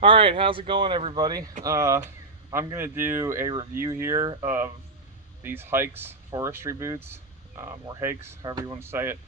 All right, how's it going, everybody? I'm gonna do a review here of these Haix forestry boots, or Haix, however you want to say it.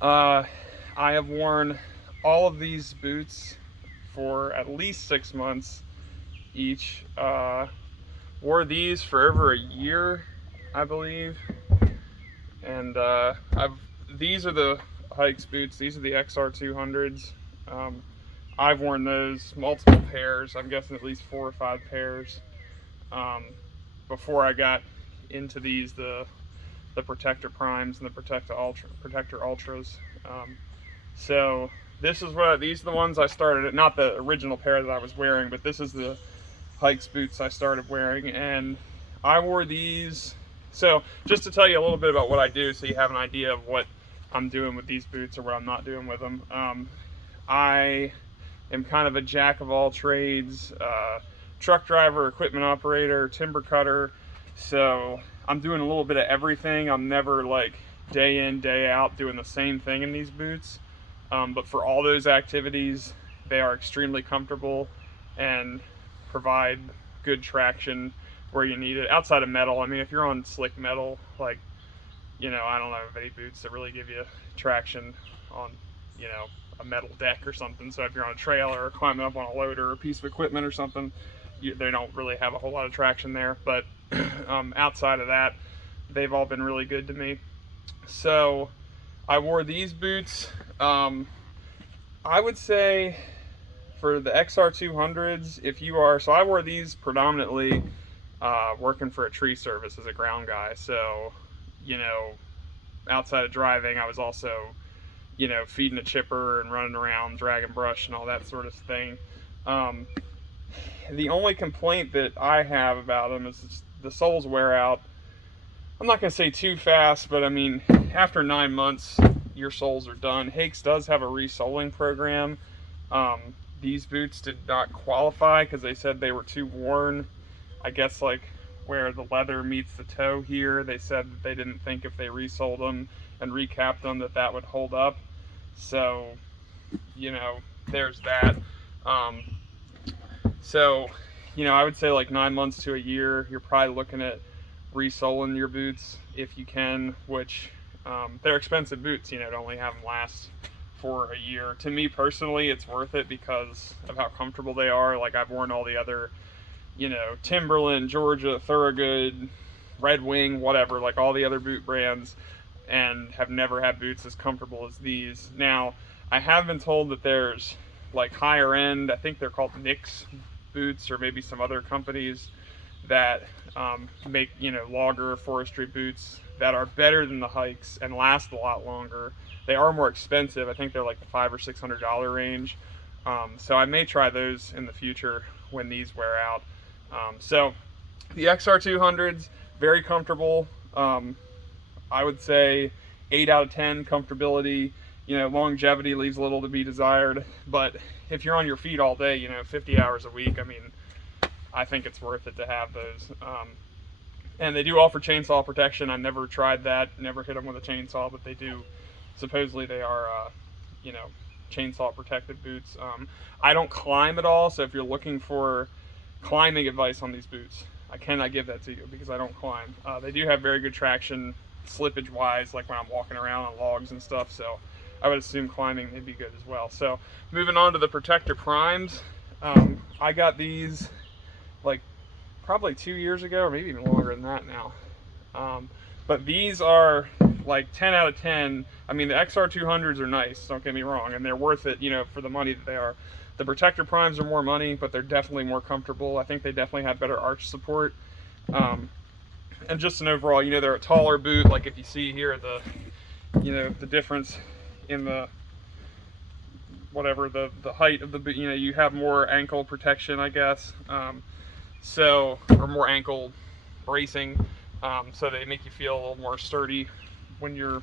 Uh, I have worn all of these boots for at least 6 months each. Wore these for over a year, I believe, and I've these are the Haix boots. These are the XR200s. Um, I've worn those multiple pairs. I'm guessing at least 4 or 5 pairs um, before I got into the Protector Primes and the Protector Ultras. So this is what these are the ones I started. Not the original pair that I was wearing, but this is the Hikes boots I started wearing, and I wore these. So just to tell you a little bit about what I do, so you have an idea of what I'm doing with these boots or what I'm not doing with them. I am kind of a jack of all trades, truck driver, equipment operator, timber cutter. So I'm doing a little bit of everything. I'm never like day in, day out doing the same thing in these boots. But for all those activities, they are extremely comfortable and provide good traction where you need it. Outside of metal, I mean, if you're on slick metal, like, I don't have any boots that really give you traction on, a metal deck or something. So if you're on a trailer or climbing up on a loader or a piece of equipment or something, they don't really have a whole lot of traction there. But outside of that, they've all been really good to me. So I wore these boots. I would say for the XR200s, if you are, so I wore these predominantly working for a tree service as a ground guy. So, you know, outside of driving, I was also, feeding a chipper and running around, dragging brush and all that sort of thing. Um, the only complaint that I have about them is the soles wear out. I'm not going to say too fast, but I mean, after 9 months, your soles are done. Haix does have a resoling program. Um, these boots did not qualify because they said they were too worn. I guess like where the leather meets the toe here, they said that they didn't think if they resoled them and recapped them that would hold up. So, you know, there's that. Um, so, I would say like 9 months to a year, you're probably looking at resoling your boots if you can, which they're expensive boots, to only have them last for a year. To me personally, it's worth it because of how comfortable they are. Like I've worn all the other, Timberland, Georgia, Thorogood, Red Wing, whatever, like all the other boot brands, and have never had boots as comfortable as these. Now, I have been told that there's like higher end, I think they're called Nix boots or maybe some other companies that make logger forestry boots that are better than the Hikes and last a lot longer. They are more expensive. I think they're like the $500 or $600 range. So I may try those in the future when these wear out. So the XR200s, very comfortable. I would say 8 out of 10 comfortability. Longevity leaves a little to be desired, but if you're on your feet all day, 50 hours a week, I mean, I think it's worth it to have those. And they do offer chainsaw protection. I've never tried that, never hit them with a chainsaw, but they do. Supposedly they are, you know, chainsaw protected boots. I don't climb at all, so if you're looking for climbing advice on these boots, I cannot give that to you because I don't climb. They do have very good traction, slippage wise, like when I'm walking around on logs and stuff. So I would assume climbing they'd be good as well. So moving on to the Protector Primes, I got these like probably 2 years ago, or maybe even longer than that now. But these are like 10 out of 10. I mean, the XR200s are nice, don't get me wrong, and they're worth it, for the money that they are. The Protector Primes are more money, but they're definitely more comfortable. I think they definitely have better arch support. And just an overall, they're a taller boot. Like if you see here, the difference in the the height of the boot, you have more ankle protection, I guess. Or more ankle bracing, so they make you feel a little more sturdy when you're,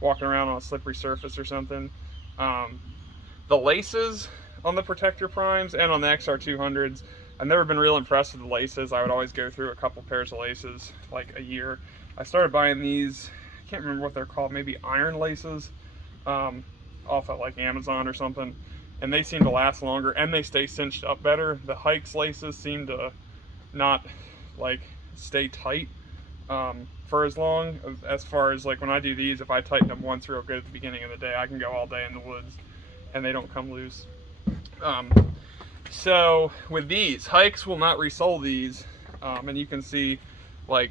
walking around on a slippery surface or something. The laces on the Protector Primes and on the XR200s, I've never been real impressed with the laces. I would always go through a couple pairs of laces like a year. I started buying these, I can't remember what they're called, maybe iron laces, off at like Amazon or something. and they seem to last longer, and they stay cinched up better. The Haix laces seem to not like stay tight for as long. As far as like when I do these, if I tighten them once real good at the beginning of the day, I can go all day in the woods and they don't come loose. So with these, Haix will not resole these, and you can see like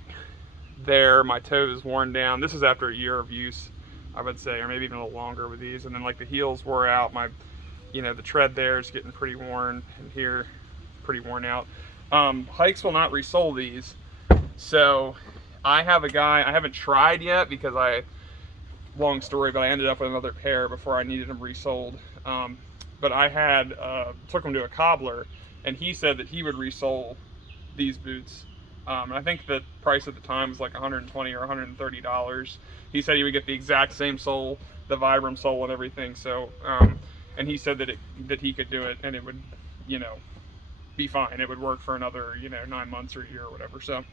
there my toe is worn down. This is after a year of use, I would say, or maybe even a little longer with these. And then like the heels wore out, my, you know, the tread there is getting pretty worn, and here pretty worn out. Haix will not resole these, so I have a guy, I haven't tried yet because long story, but I ended up with another pair before I needed them resoled. But I had took them to a cobbler, and he said that he would resole these boots. And I think the price at the time was like $120 or $130. He said he would get the exact same sole, the Vibram sole and everything. So, and he said that he could do it, and it would, you know, be fine. It would work for another, you know, 9 months or a year or whatever. So,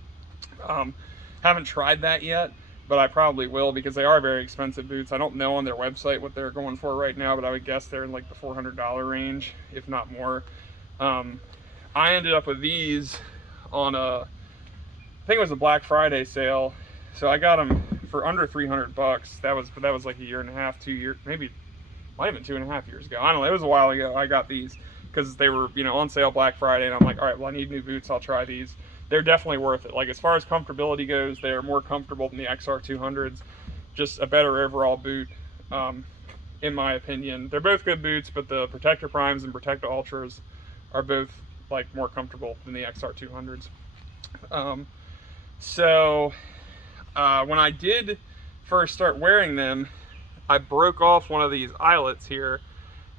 haven't tried that yet, but I probably will because they are very expensive boots. I don't know on their website what they're going for right now, but I would guess they're in like the $400 range, if not more. I ended up with these on I think it was a Black Friday sale. So I got them for under $300. That was like a year and a half, 2 years, maybe might have been 2.5 years ago. I don't know. It was a while ago. I got these because they were, you know, on sale Black Friday, and I'm like, all right, well, I need new boots. I'll try these. They're definitely worth it. Like as far as comfortability goes, they're more comfortable than the XR200s. Just a better overall boot, in my opinion. They're both good boots, but the Protector Primes and Protector Ultras are both like more comfortable than the XR200s. So when I did first start wearing them, I broke off one of these eyelets here.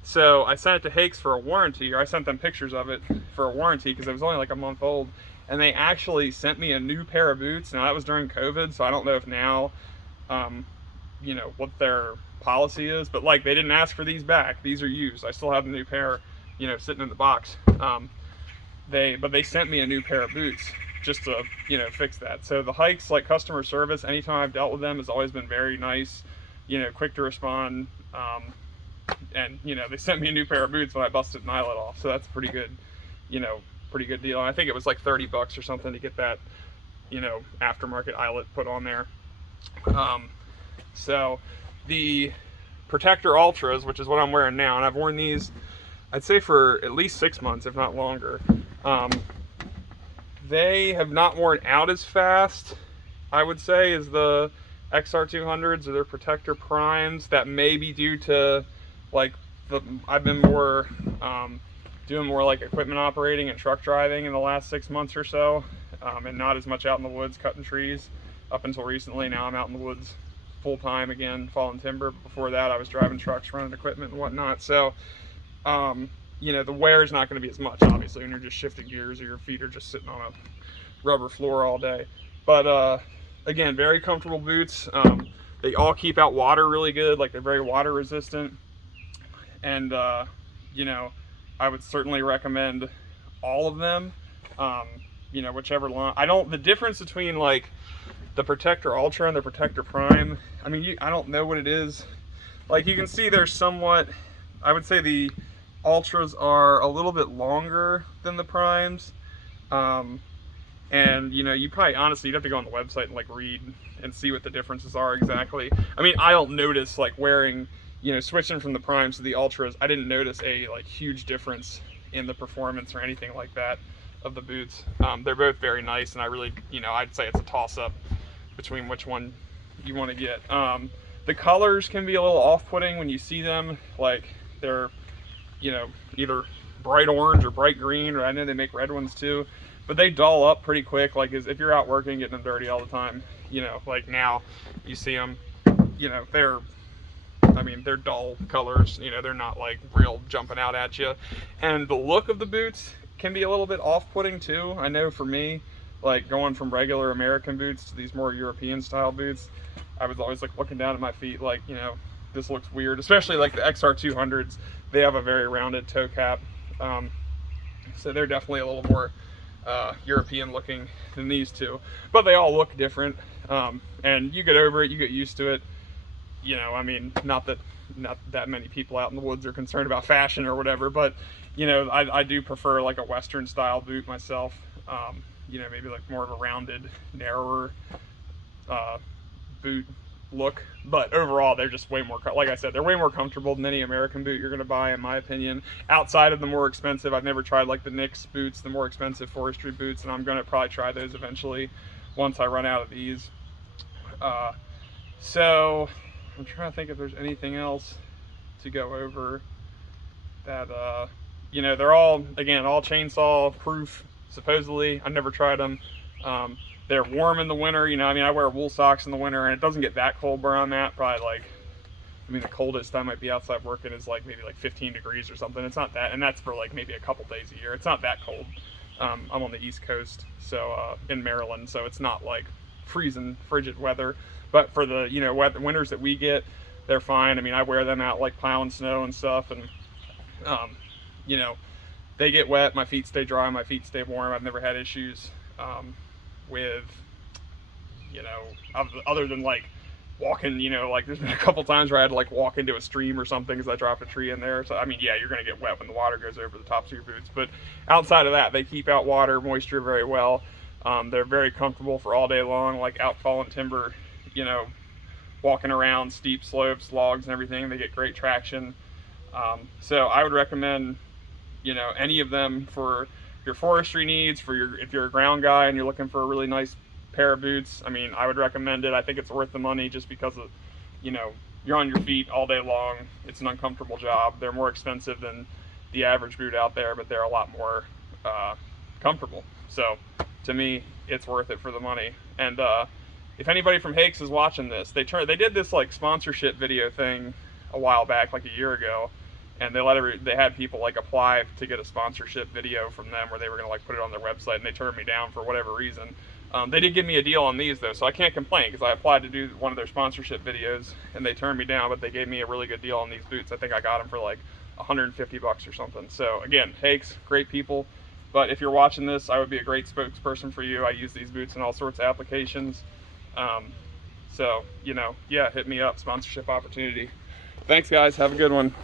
So I sent it to Haix for a warranty, or I sent them pictures of it for a warranty because it was only like a month old. And they actually sent me a new pair of boots. Now that was during COVID, so I don't know if now, you know, what their policy is, but like they didn't ask for these back. These are used. I still have the new pair, you know, sitting in the box. But they sent me a new pair of boots just to, you know, fix that. So the Haix, like customer service, anytime I've dealt with them, has always been very nice, you know, quick to respond. And you know, they sent me a new pair of boots when I busted an eyelet off, so that's pretty good, you know, pretty good deal. I think it was like $30 or something to get that, you know, aftermarket eyelet put on there. So the Protector Ultras, which is what I'm wearing now, and I've worn these, I'd say for at least 6 months, if not longer. They have not worn out as fast, I would say, as the XR200s or their Protector Primes. That may be due to like I've been more doing more like equipment operating and truck driving in the last 6 months or so, and not as much out in the woods cutting trees up until recently. Now I'm out in the woods full time again, falling timber. But before that, I was driving trucks, running equipment and whatnot. So, you know, the wear is not going to be as much, obviously, when you're just shifting gears or your feet are just sitting on a rubber floor all day. But again, very comfortable boots. They all keep out water really good. Like they're very water resistant. And, you know, I would certainly recommend all of them, you know, whichever line. The difference between like the Protector Ultra and the Protector Prime, I mean, I don't know what it is. Like you can see they're somewhat, I would say the Ultras are a little bit longer than the Primes. And you know, you probably, honestly, you'd have to go on the website and like read and see what the differences are exactly. I mean, I don't notice like wearing, you know, switching from the Primes to the Ultras, I didn't notice a like huge difference in the performance or anything like that of the boots. They're both very nice, and I really, you know, I'd say it's a toss-up between which one you want to get. The colors can be a little off-putting when you see them. Like they're, you know, either bright orange or bright green, or I know they make red ones too, but they dull up pretty quick. Like if you're out working, getting them dirty all the time, you know, like now you see them, you know, they're dull colors, you know, they're not like real jumping out at you. And the look of the boots can be a little bit off-putting too. I know for me, like going from regular American boots to these more European style boots, I was always like looking down at my feet like, you know, this looks weird. Especially like the XR200s, they have a very rounded toe cap. So they're definitely a little more European looking than these two, but they all look different. And you get over it, you get used to it. You know, I mean, not that not that many people out in the woods are concerned about fashion or whatever, but you know, I do prefer like a Western style boot myself. You know, maybe like more of a rounded, narrower boot look, but overall they're just way more, like I said, they're way more comfortable than any American boot you're going to buy, in my opinion, outside of the more expensive. I've never tried like the Haix boots, the more expensive forestry boots, and I'm going to probably try those eventually once I run out of these. So I'm trying to think if there's anything else to go over that you know, they're all, again, all chainsaw proof supposedly. I've never tried them. They're warm in the winter, you know. I mean, I wear wool socks in the winter, and it doesn't get that cold where I'm at. Probably like, I mean, the coldest I might be outside working is like maybe like 15 degrees or something. It's not that, and that's for like maybe a couple days a year. It's not that cold. I'm on the East Coast, so in Maryland, so it's not like freezing, frigid weather. But for the, you know, winters that we get, they're fine. I mean, I wear them out like plowing snow and stuff, and you know, they get wet, my feet stay dry, my feet stay warm. I've never had issues with, you know, other than like walking, you know, like there's been a couple times where I had to like walk into a stream or something because I dropped a tree in there. So I mean, yeah, you're gonna get wet when the water goes over the tops of your boots, but outside of that, they keep out water, moisture very well. They're very comfortable for all day long, like out fallen timber, you know, walking around steep slopes, logs and everything. They get great traction. So I would recommend, you know, any of them for your forestry needs, for your, if you're a ground guy and you're looking for a really nice pair of boots. I mean, I would recommend it. I think it's worth the money just because of, you know, you're on your feet all day long. It's an uncomfortable job. They're more expensive than the average boot out there, but they're a lot more comfortable. So to me, it's worth it for the money. And if anybody from Haix is watching this, they did this like sponsorship video thing a while back, like a year ago, and they had people like apply to get a sponsorship video from them where they were gonna like put it on their website, and they turned me down for whatever reason. They did give me a deal on these though, so I can't complain because I applied to do one of their sponsorship videos and they turned me down, but they gave me a really good deal on these boots. I think I got them for like 150 bucks or something. So again, Haix, great people. But if you're watching this, I would be a great spokesperson for you. I use these boots in all sorts of applications. So, you know, yeah, hit me up, sponsorship opportunity. Thanks guys, have a good one.